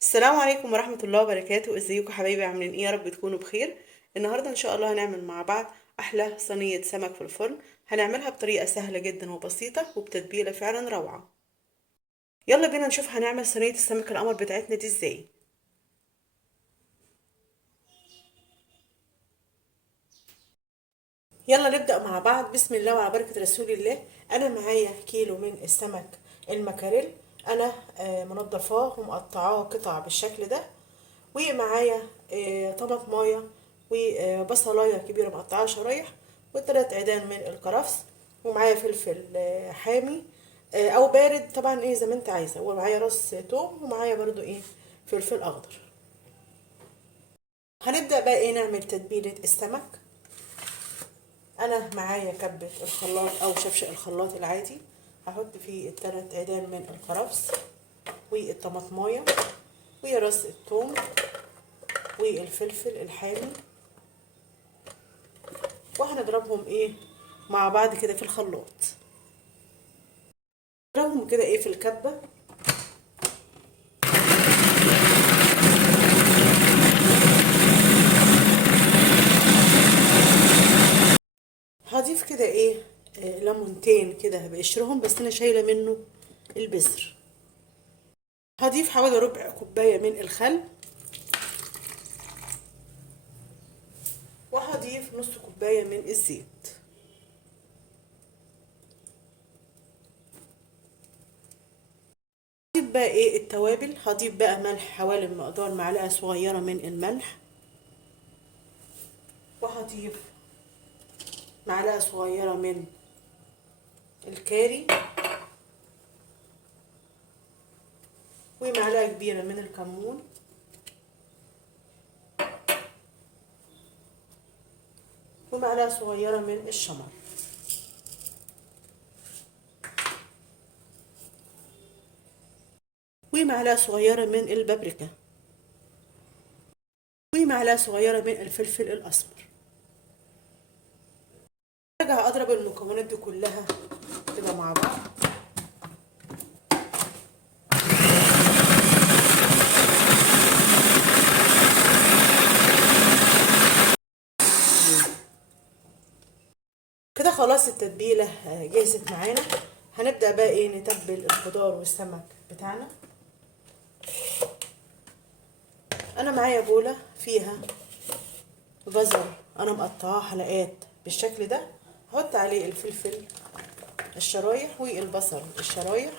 السلام عليكم ورحمة الله وبركاته. ازيكم حبايبي؟ عاملين ايه؟ يا رب تكونوا بخير. النهاردة ان شاء الله هنعمل مع بعض احلى صينية سمك في الفرن. هنعملها بطريقة سهلة جدا وبسيطة وبتتبيلة فعلا روعة. يلا بينا نشوف هنعمل صينية السمك القمر بتاعتنا دي ازاي. يلا نبدأ مع بعض. بسم الله وعلى بركة رسول الله. انا معايا كيلو من السمك المكاريل. انا منضفاه ومقطعاه قطع بالشكل ده. ومعايا طماطمايه وبصلايه كبيره مقطعه شرايح وثلاث عيدان من الكرفس. ومعايا فلفل حامي او بارد طبعا، ايه زي ما انت عايزه. ومعايا راس توم ومعايا برضو ايه فلفل اخضر. هنبدأ بقى ايه نعمل تتبيلة السمك. انا معايا كبة الخلاط او شفشق الخلاط العادي. هحط فيه الثلاث عيدان من الكرفس والطماطمايه وراس الثوم والفلفل الحامي. وهنضربهم ايه مع بعض كده في الخلاط. نضربهم كده ايه في الكبة. هضيف كده ايه ليمونتين كده بقشرهم، بس انا شايله منه البذر. هضيف حوالي ربع كوبايه من الخل. وهضيف نص كوبايه من الزيت. هضيف بقى ايه التوابل. هضيف بقى ملح حوالي مقدار معلقه صغيره من الملح. وهضيف معلقه صغيره من الكاري ومعلقه كبيره من الكمون. ومعلقه صغيره من الشمر. ومعلقه صغيره من البابريكا. ومعلقه صغيره من الفلفل الاسمر. ارجع اضرب المكونات دي كلها كده مع بعض. كده خلاص التتبيله جهزت معانا. هنبدا بقى ايه نتبل الخضار والسمك بتاعنا. انا معايا بوله فيها جزر انا مقطعاه حلقات بالشكل ده. هحط عليه الفلفل الشرايح والبصل الشرايح.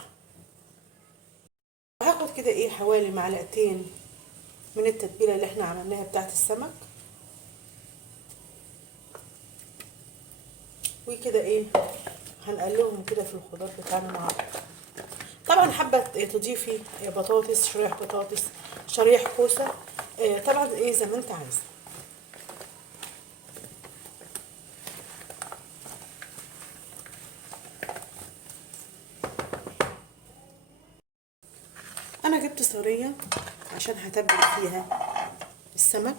وهاخد كده ايه حوالي معلقتين من التتبيله اللي احنا عملناها بتاعت السمك. وكده ايه هنقلبهم كده في الخضار بتاعنا مع بعض. طبعا حابه تضيفي بطاطس، شرايح بطاطس، شرايح كوسه، طبعا ايه زي ما انت عايزه. انا جبت صينيه عشان هتبل فيها السمك.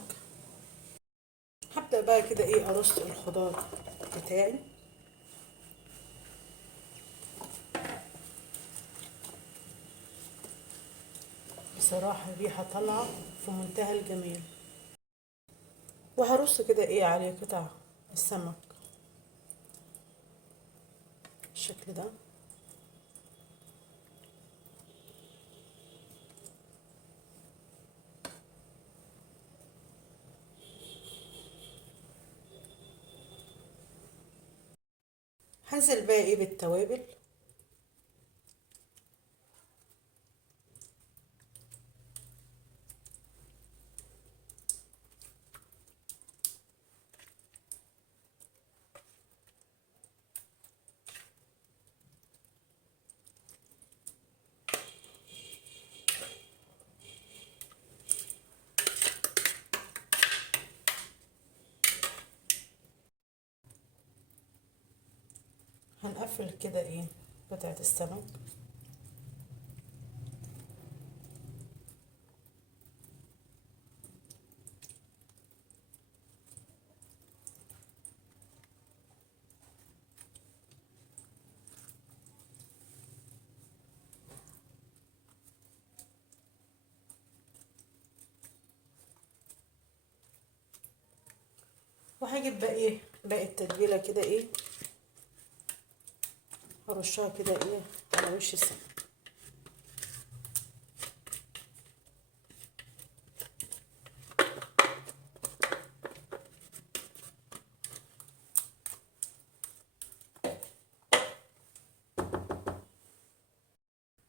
هبدا بقى كده ايه ارص الخضار بتاعي. بصراحه الريحه طالعه في منتهى الجمال. وهرص كده ايه عليه قطع السمك بالشكل ده. هنزل بقى ايه بالتوابل. هنقفل كده ايه قطعة السمك. وهجيب بقى ايه باقي التتبيله كده ايه، هرشها كده ايه على وش السمك.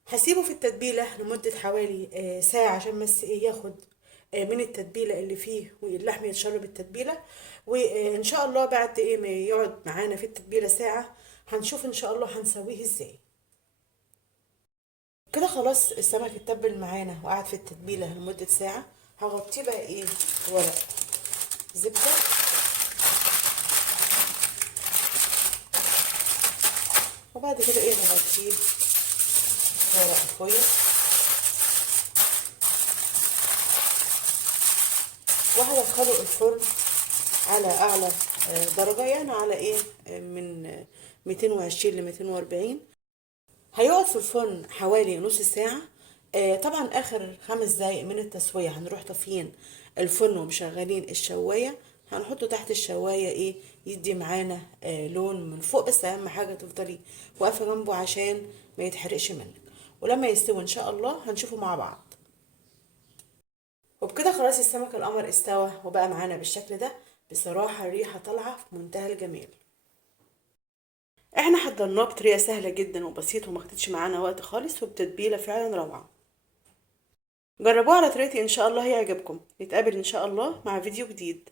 هسيبه في التتبيله لمده حوالي ساعه عشان بس ايه ياخد من التتبيله اللي فيه واللحم يتشرب التتبيله. وان شاء الله بعد ايه ما يقعد معانا في التتبيله ساعه هنشوف ان شاء الله هنسويه ازاي. كده خلاص السمك اتبل معانا وقعد في التتبيله لمده ساعه. هغطيه بقى ايه ورق زبده، وبعد كده ايه هغطيه ورق فويل، وهدخله الفرن على اعلى درجه، يعني على ايه من 220 ل 240. هيقعد في الفرن حوالي نص ساعة. طبعا آخر 5 دقايق من التسوية هنروح طافيين الفرن ومشغلين الشواية. هنحطه تحت الشواية ايه يدي معانا لون من فوق، بس أهم حاجة تفضلي واقفة جنبه عشان ما يتحرقش منك. ولما يستوي إن شاء الله هنشوفه مع بعض. وبكده خلاص السمك القمر استوى وبقى معانا بالشكل ده. بصراحة الريحة طالعة في منتهى الجمال. احنا حضرناه بطريقه سهله جدا وبسيطه وما خدتش معانا وقت خالص، وبتتبيله فعلا روعه. جربوها على طريقتي ان شاء الله هيعجبكم. نتقابل ان شاء الله مع فيديو جديد.